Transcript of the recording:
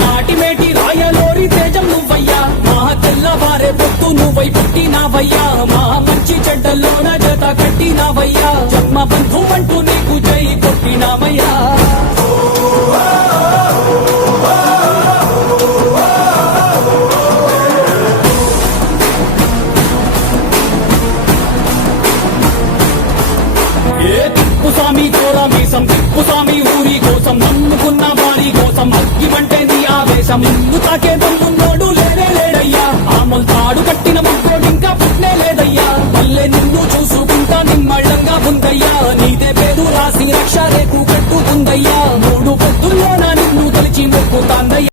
నాటి మేటి రాయలోరి తేజం నువ్వయ్యా మా తెల్లవారే పొత్తు నువ్వై పుట్టినావయ్యా మా మంచి చెడ్డల్లోన జత కట్టినావయ్యా జన్మ బంధు అంటూ నీకు జై కొట్టినామయ్యా తిప్పుస్వామి కోరమీసం తిప్పుస్వామి ఊరి కోసం నమ్ముకున్న వారి కోసం అగ్గిమంటే నీ ఆవేశం నిన్ను తాకే దమ్మున్నోడు లేనే లేడయ్యా ఆమల్ తాడు కట్టిన ముగ్గోడు ఇంకా పుట్నే లేదయ్యా మళ్ళీ నిన్ను చూసుకుంటా నిమ్మళ్ళంగా ఉందయ్యా నీదే పేరు రాసి రక్ష రేపు కట్టుకుందయ్యా 3 పొద్దుల్లోన నిన్ను కలిసి మొక్కుతాందయ్యా